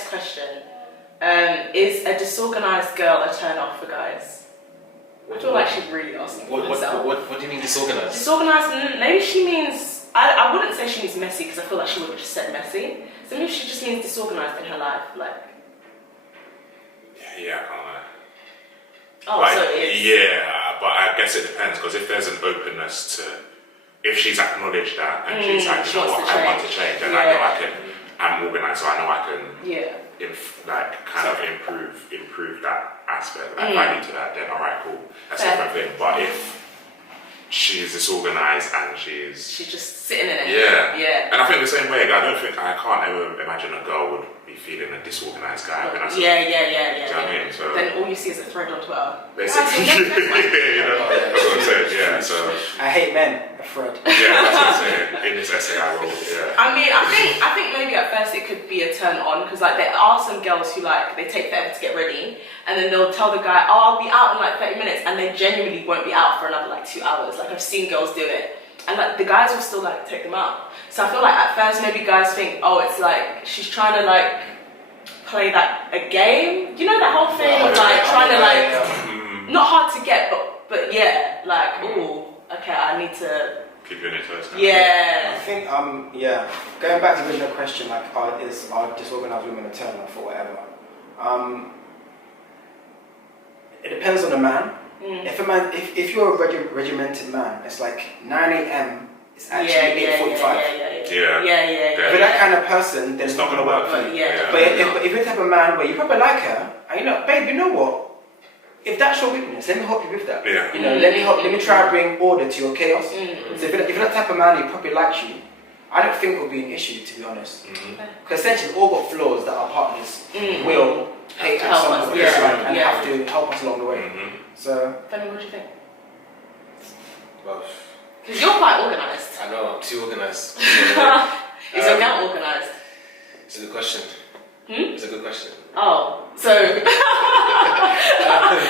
next question. Is a disorganized girl a turn off for guys? I feel like she's really asking for herself. What do you mean disorganized? Disorganized, maybe she means, I wouldn't say she means messy because I feel like she would have just said messy. So maybe she just means disorganized in her life, like. Yeah, I can't lie. Oh, like, so it is. Yeah, but I guess it depends because if there's an openness to, if she's acknowledged that and she's like, you know what, I want to change, then I know I'm organized, so I know I can. Kind of improve that aspect, that value to that, then alright, cool. That's a different thing. But if she's disorganized and she's just sitting in it. Yeah. And I think the same way, I can't ever imagine a girl would be feeling a disorganized guy. Yeah. Do you know what I mean? So then all you see is a thread on Twitter. Basically. That's what I'm saying, yeah. So I hate men, a thread. Yeah, that's what I'm saying. In this essay I wrote, yeah. I mean, I think maybe at first it could be a turn on because like there are some girls who like they take forever to get ready and then they'll tell the guy, oh, I'll be out in like 30 minutes and they genuinely won't be out for another like 2 hours. Like I've seen girls do it and like the guys will still like take them out. So I feel like at first maybe guys think, oh, it's like she's trying to like play that a game. You know that whole thing of like trying to like not hard to get but yeah, like ooh, okay, I need to keep you on your toes. Yeah. I think going back to the original question, like are disorganized women a turn off or whatever? It depends on the man. If you're a regimented man, it's like 9 a.m. It's actually 8:45. Yeah. If you're that kind of person, then it's not gonna work for you. But if you're the type of man where you probably like her, and you know, babe, you know what? If that's your weakness, let me help you with that. Yeah. You know, let me try and bring order to your chaos. So if you're that type of man who probably likes you, I don't think it will be an issue, to be honest. Because essentially, all got flaws that our partners will hate at some point and have to help us along the way. So, Femi, what do you think? Well, because you're quite organised. I know, I'm too organised. Is your girl organised? It's a good question. It's a good question. Oh, so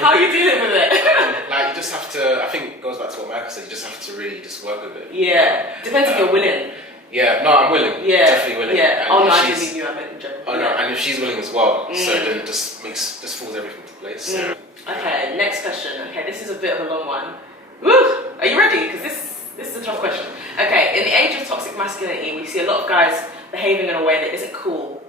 how are you dealing with it? Like you just have to. I think it goes back to what Michael said. You just have to really just work with it. Yeah, depends if you're willing. Yeah, no, I'm willing. Yeah, definitely willing. Yeah. And oh no, I didn't mean you. I meant in general. Oh no, and if she's willing as well, so then it just falls everything into place. Okay, next question. Okay, this is a bit of a long one. Woo! Are you ready? Because this is a tough question. Okay, in the age of toxic masculinity, we see a lot of guys behaving in a way that isn't cool,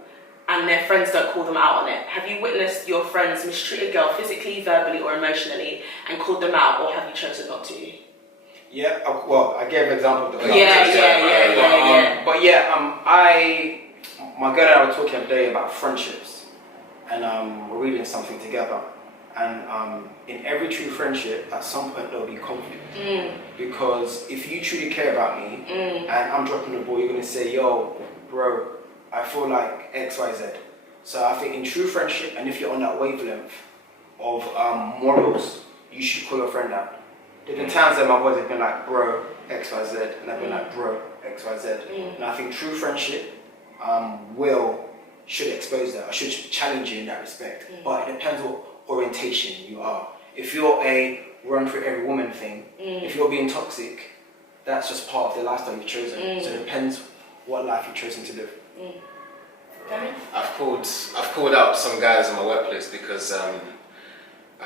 and their friends don't call them out on it. Have you witnessed your friends mistreat a girl physically, verbally, or emotionally, and called them out, or have you chosen not to? Yeah, well, I gave an example of the girl. Yeah. But my girl and I were talking today about friendships, and we're reading something together. And in every true friendship, at some point there will be conflict. Because if you truly care about me, and I'm dropping the ball, you're gonna say, yo, bro, I feel like X, Y, Z. So I think in true friendship, and if you're on that wavelength of morals, you should call your friend out. There have been times that my boys have been like, bro, X, Y, Z, and I've been like, bro, X, Y, Z. And I think true friendship should expose that, or should challenge you in that respect. But it depends what orientation you are. If you're a run for every woman thing, if you're being toxic, that's just part of the lifestyle you've chosen. So it depends what life you've chosen to live. I've called out some guys in my workplace because I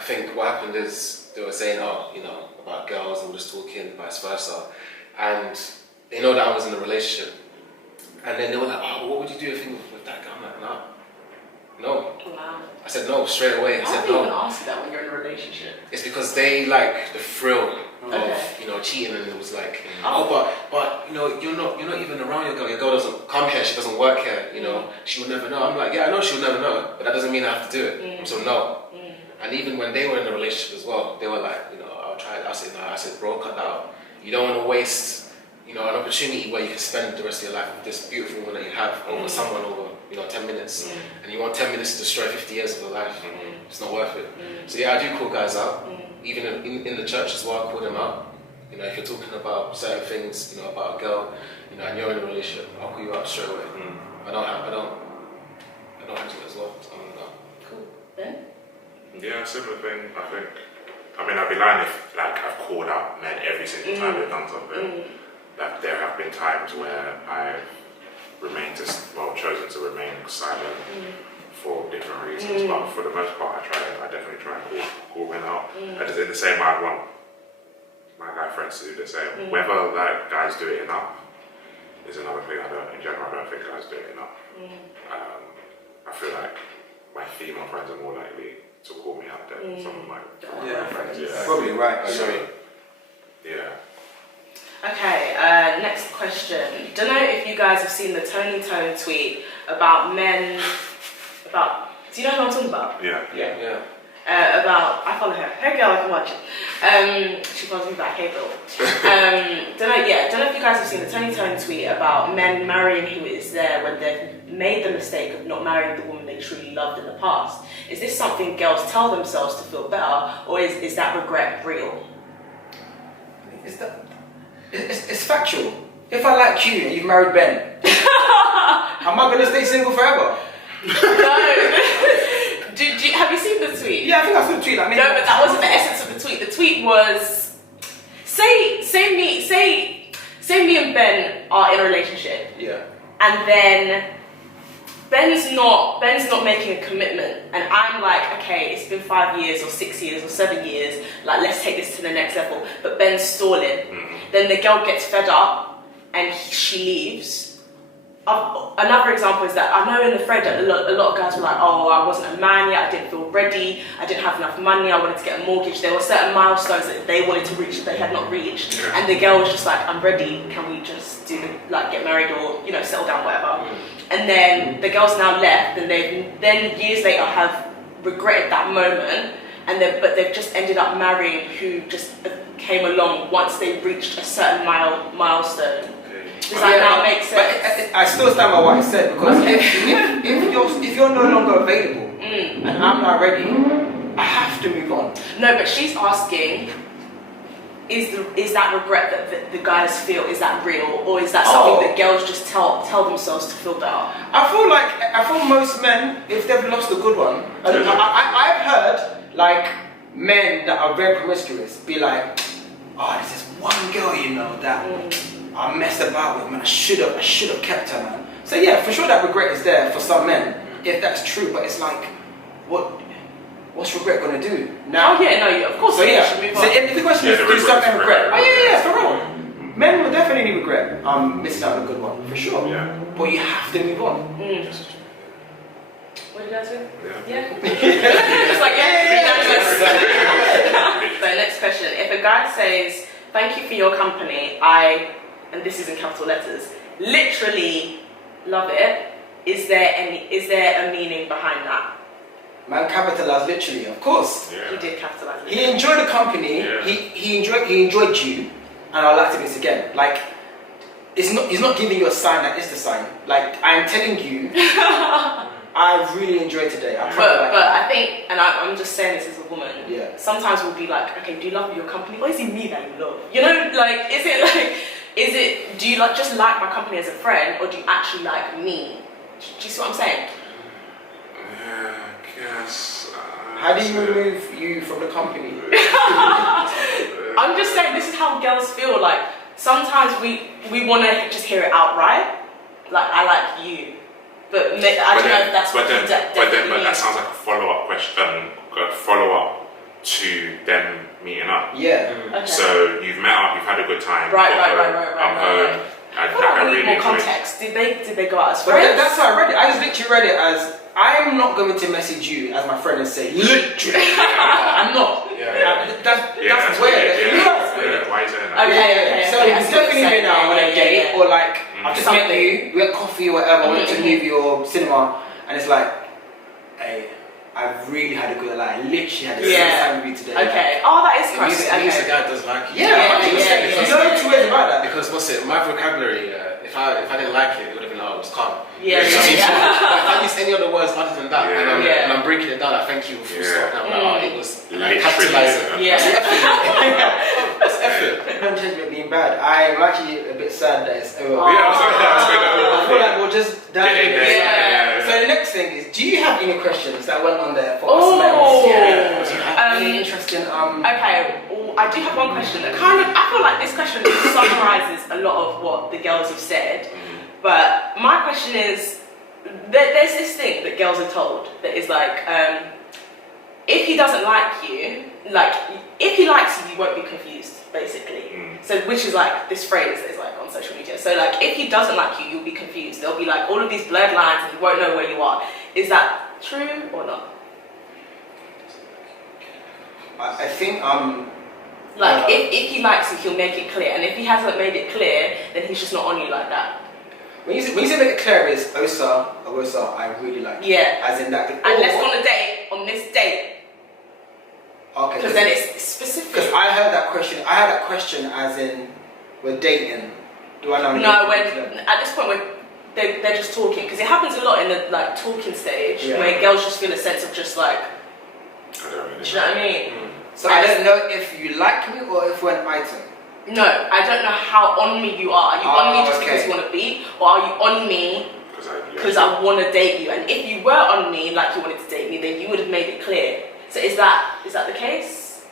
think what happened is they were saying, about girls and just talking, vice versa, and they know that I was in a relationship, and then they were like, oh, what would you do if you were with that guy? I'm like, no. Wow. I said no straight away. I said no. Why do you even ask that when you're in a relationship? It's because they like the thrill of cheating, and it was like, but you're not even around your girl. Your girl doesn't come here. She doesn't work here. She will never know. I'm like, yeah, I know she will never know, but that doesn't mean I have to do it. So no. And even when they were in a relationship as well, they were like, I'll try it. I said no. I said, bro, cut that out. You don't want to waste an opportunity where you can spend the rest of your life with this beautiful woman that you have over someone over 10 minutes, and you want 10 minutes to destroy 50 years of your life. It's not worth it. So yeah, I do call guys out, even in the church as well. I call them out. If you're talking about certain things, about a girl, and you're in a relationship, I'll call you out straight away. I don't have to as well. So cool. Ben? Yeah, similar thing. I'd be lying if I've called out men every single time they've done something. That there have been times where I've chosen to remain silent, different reasons, but for the most part, I definitely try and call men out. And in the same way, I want my guy friends to do the same. Whether like guys do it enough is another thing. In general, I don't think guys do it enough. I feel like my female friends are more likely to call me out than some of my friends. Yeah. Probably right. Yeah. Okay, next question. Don't know if you guys have seen the Tony Tone tweet about men, do you know who I'm talking about? Yeah. I follow her. Hey girl, I can watch it. She follows me back, hey Bill. Don't know if you guys have seen the Tony Tone tweet about men marrying who is there when they've made the mistake of not marrying the woman they truly loved in the past. Is this something girls tell themselves to feel better, or is that regret real? It's factual. If I like you and you've married Ben, am I going to stay single forever? No. Have you seen the tweet? Yeah, I think I saw the tweet. Like, no, but that wasn't the essence of the tweet. The tweet was, say me and Ben are in a relationship. Yeah. And then Ben's not making a commitment, and I'm like, okay, it's been 5 years or 6 years or 7 years, like let's take this to the next level. But Ben's stalling. Then the girl gets fed up and she leaves. Another example is that I know in the thread that a lot of guys were like, oh, I wasn't a man yet, I didn't feel ready, I didn't have enough money, I wanted to get a mortgage. There were certain milestones that they wanted to reach that they had not reached, and the girl was just like, I'm ready, can we just get married or settle down, whatever. And then the girl's now left, and then years later have regretted that moment, but they've just ended up marrying who just came along once they reached a certain milestone. Does that now make sense? But I still stand by what I said, because if you're no longer available and I'm not ready, I have to move on. No, but she's asking, is that regret that the guys feel, is that real, or is that something that girls just tell themselves to feel better? I feel most men, if they've lost a good one, I've heard like men that are very promiscuous be like, oh, there's this one girl that I messed about with, man. I should have kept her, man. So yeah, for sure that regret is there for some men, if that's true. But it's like, what's regret gonna do now? Oh yeah, no, of course. So yeah, should move on. so if the question is, do some men regret? Oh yeah, for real. Men will definitely regret missing out on a good one, for sure. Yeah. But you have to move on. What did you guys do? Yeah. Just like, So next question. If a guy says, thank you for your company, and this is in capital letters, literally love it, is there a meaning behind that? Man capitalized literally, of course. Yeah. He did capitalize literally. He enjoyed the company, he enjoyed you, and I'd like to do this again. Like, he's not giving you a sign that is the sign. Like, I'm telling you, I really enjoyed today. But I think, and I'm just saying this as a woman, sometimes we'll be like, okay, do you love your company, or is it me that you love? Do you just like my company as a friend, or do you actually like me? Do you see what I'm saying? Yeah, I guess. How do you remove you from the company? I'm just saying, this is how girls feel. Like, sometimes we want to just hear it outright. Like, I like you. But I don't know if that's what but that sounds like a follow-up question, a follow-up to them meeting up. Yeah. Okay. So you've met up, you've had a good time. Right. I'm home. I need more context. Did they go out as friends? That's how I read it. I just literally read it as, I'm not going to message you as my friend and say, literally. I'm not. That's weird. Why is it? Okay. So it's definitely been out on a date, or like, I've just met you, we had coffee or whatever, went to a movie or cinema, and it's like, hey, I've really had a good life. I literally had a good time with you today. Okay. Oh, that is quite It means the guy does like you. Yeah. You know two ways about that. Because my vocabulary, if I didn't like it would have been like, it was calm. Yeah. But if I use any other words other than that, and I'm breaking it down, like thank you for stuff. And I'm like, it was capitalizing. Yeah. That's effort. Judgment being bad. I'm actually a bit sad that it's over. I feel like we'll just dive in. Yeah. So the next thing is, do you have any questions that went on there for us? Oh. Do you have any interesting? Okay. I do have one question that I feel like this question summarizes a lot of what the girls have said. But my question is, There's this thing that girls are told that is like, if he doesn't like you, like if he likes you, you won't be confused, basically. So which is like this phrase that is like on social media. So like if he doesn't like you, you'll be confused. There'll be like all of these blurred lines and you won't know where you are. Is that true or not? I think like if he likes you, he'll make it clear, and if he hasn't made it clear, then he's just not on you like that. when you say make it clear is Oghosa, I really like you. Yeah. As in that. And let's go on a date on this date. Okay. Because then it's specific. Because I heard that question as in we're dating. Do I know? No, at this point they're just talking, because it happens a lot in the like talking stage where girls just feel a sense of just like. I don't really Do you know what I mean? So I don't know if you like me or if we're an item. No, I don't know how on me you are. Are you on me just because you want to be, or are you on me because I want to date you? And if you were on me like you wanted to date me, then you would have made it clear. So is that the case?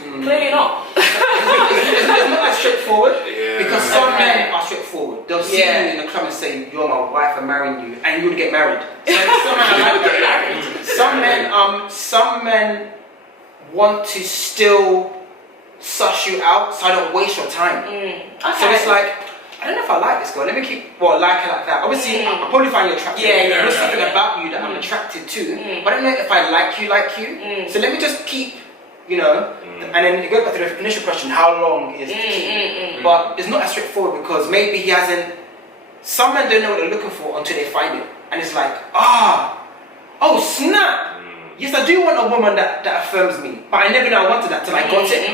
Clearly not. It's not as straightforward, because some Okay. men are straightforward. They'll see you in the club and say, "You're my wife, I'm marrying you," and you would get married. So some men are like that. Some men want to still suss you out, so I don't waste your time. Okay. So it's like, I don't know if I like this girl. Let me like her like that. Obviously, I'll probably find you attractive. There's something about you that I'm attracted to, but I don't know if I like you. So let me just keep, and then you go back to the initial question: how long is the keep? But it's not as straightforward, because maybe he hasn't. Some men don't know what they're looking for until they find it, and it's like, oh snap! Yes, I do want a woman that affirms me, but I never know I wanted that till I got it,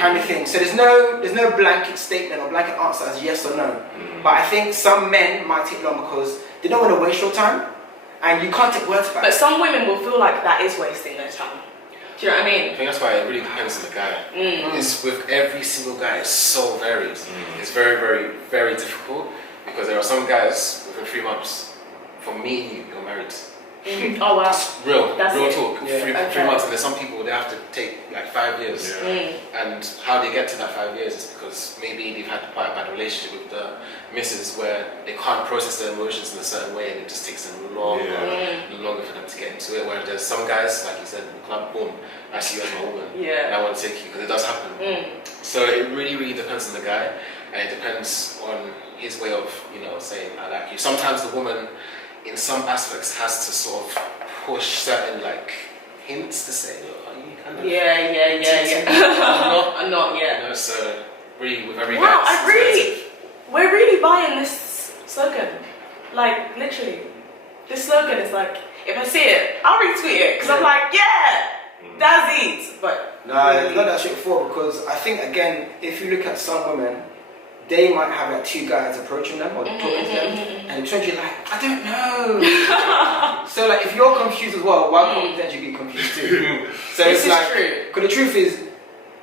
kind of thing. So there's no blanket statement or blanket answer as yes or no. But I think some men might take long because they don't want to waste your time, and you can't take words back. But some women will feel like that is wasting their time. Do you know what I mean? I think that's why it really depends on the guy. It's with every single guy, it's so varied. It's very, very, very difficult, because there are some guys within 3 months, for me, you're married. Oh wow. Real That's talk. Three months, and there's some people they have to take like 5 years. And how they get to that 5 years is because maybe they've had quite a bad relationship with the missus, where they can't process their emotions in a certain way, and it just takes them longer for them to get into it. Whereas there's some guys, like you said, in the club, boom, I see you as my woman, and I want to take you, because it does happen. So it really, really depends on the guy, and it depends on his way of, saying I like you. Sometimes the woman, in some aspects, has to sort of push certain like hints to say, are you kind of I'm not. So really, with every Wow, guy, we're really buying this slogan. Like literally, this slogan is like, if I see it, I'll retweet it, because I'm like, that's it. But no, it's not that straightforward, because I think, again, if you look at some women, they might have like 2 guys approaching them or talking to them, and potentially like, I don't know. So like, if you're confused as well, why can't you potentially be confused too? So this is like, true. because the truth is,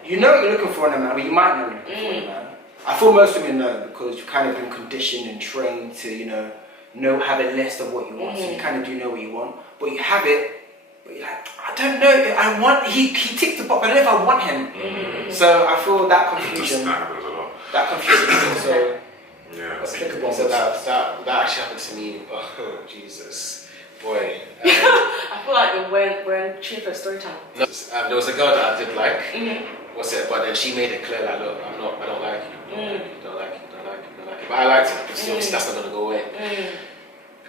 you know what you're looking for in a man, but you might know what you're looking for in a man. I feel most women know, because you've kind of been conditioned and trained to, have a list of what you want. So you kind of do know what you want, but you have it. But you're like, I don't know. I want. He ticks the box. I don't know if I want him. So I feel that confusion. That happens a lot. That confusion is also applicable. So that actually happened to me. Oh Jesus, boy. I feel like we're in cheaper story time. No, there was a girl that I did like. But then she made it clear, like, look, I don't like you. Don't like you. But I liked it, because obviously that's not gonna go away.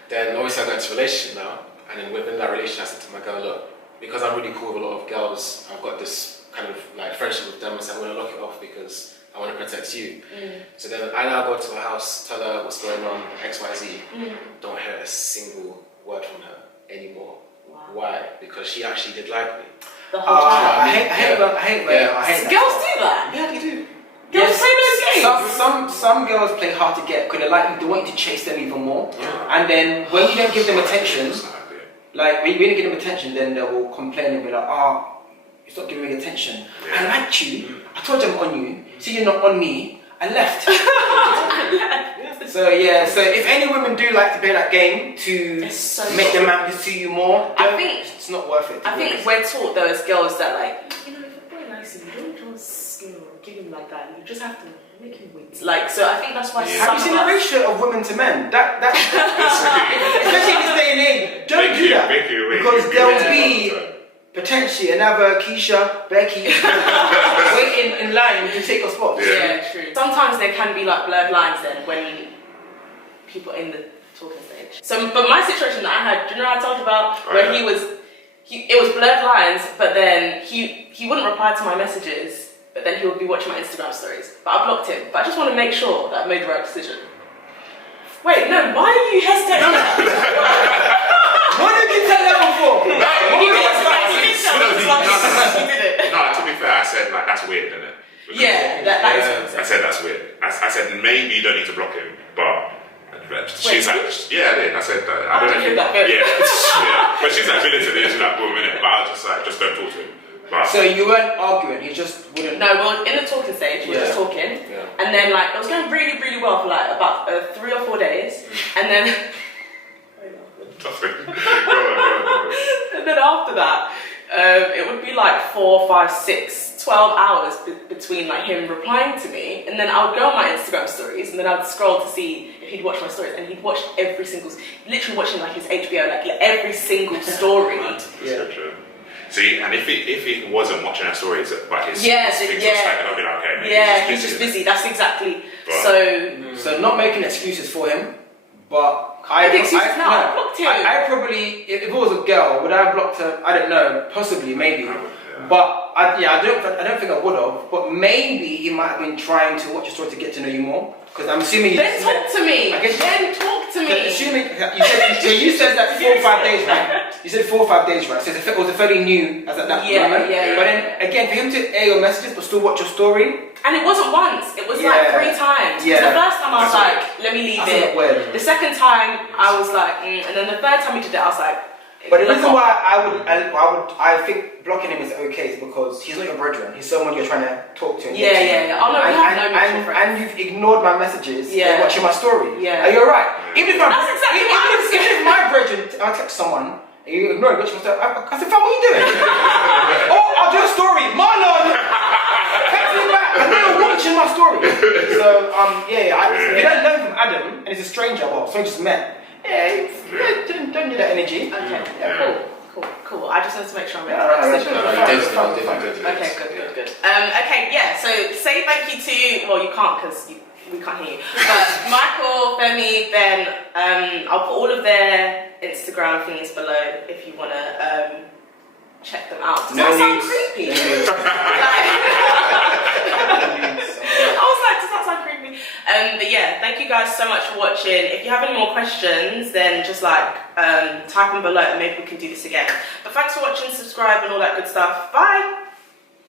Then obviously I got into a relationship now, and then within that relationship I said to my girl, look, because I'm really cool with a lot of girls, I've got this kind of like friendship with them, and so I'm gonna lock it off because I want to protect you. So then I now go to her house, tell her what's going on, XYZ. Don't hear a single word from her anymore. Wow. Why? Because she actually did like me. The whole time. I hate that. Girls do that. Yeah, they do. Girls play those games. Some girls play hard to get, because they like you, they want you to chase them even more. And then when you don't give them attention, like when you don't give them attention, then they will complain and be like, you stop giving me attention. I liked you. I told you I'm on you. See, you're not on me. I left. So if any women do like to play that game to make the man pursue you more, I think it's not worth it. I think we're taught though as girls that like, if a boy likes you, don't just give him like that. You just have to They make you wait. Like, so I think that's why. Have you seen the ratio of women to men? That's especially in this day and age. Don't do that because there will be potentially another Keisha, Becky waiting in line to take your spot. Yeah, true. Sometimes there can be like blurred lines then when people in the talking stage. So, but my situation that I had, do you know what I told you about where it was blurred lines, but then he wouldn't reply to my messages, but then he would be watching my Instagram stories. But I blocked him. But I just want to make sure that I made the right decision. Wait, no, why are you hesitating? What did you tell them before? He did it. No, to be fair, I said like that's weird, isn't it? Because that is. I said that's weird. I said maybe you don't need to block him, but she's like, yeah, I did. I said I don't know. Yeah, but she's like willing to do that for a minute. But I was just like, just don't talk to him. But so you weren't arguing, you just wouldn't. No, well, in the talking stage, we were just talking, and then like it was going really, really well for like about 3 or 4 days, and then. And then after that, it would be like 4, 5, 6, 12 hours between like him replying to me, and then I would go on my Instagram stories, and then I would scroll to see if he'd watched my stories, and he'd watched literally watching like his HBO, like every single story. See, and if he wasn't watching our stories, but his things were stacking up, okay, maybe he's just busy. That's exactly. But, so not making excuses for him, but I blocked him. I probably, if it was a girl, would I have blocked her? I don't know, possibly, maybe. But I don't think I would have. But maybe he might have been trying to watch your story to get to know you more. Because I'm assuming. Then talk to me. Then talk to me. Assuming you said that 4 or 5 days, right? You said 4 or 5 days, right? So it was fairly new as at that moment. But then again, for him to air your messages but still watch your story. And it wasn't once, it was like 3 times. The first time I was like, let me leave it. The second time I was like, and then the third time he did it, I was like. But the reason why I think blocking him is okay is because he's not your brethren. He's someone you're trying to talk to. Oh no, we have no mutual friends. And you've ignored my messages. And watching my story. Are you alright? Even if my brethren, I text someone. You ignore it, watch my story. I said, fam, what are you doing? I'll do a story. Marlon! Text me back. I know you're watching my story. So, if you don't learn from Adam, and he's a stranger, well, so just met. Don't do that energy. Okay, cool. I just wanted to make sure I'm making the right decision. Okay, good. Okay, so say thank you to, well, you can't because we can't hear you, but Michael, Femi, then I'll put all of their Instagram things below if you want to check them out. Does that sound creepy? I was like, does that sound creepy? But yeah, thank you guys so much for watching. If you have any more questions, then just like type them below and maybe we can do this again. But thanks for watching, subscribe and all that good stuff. Bye!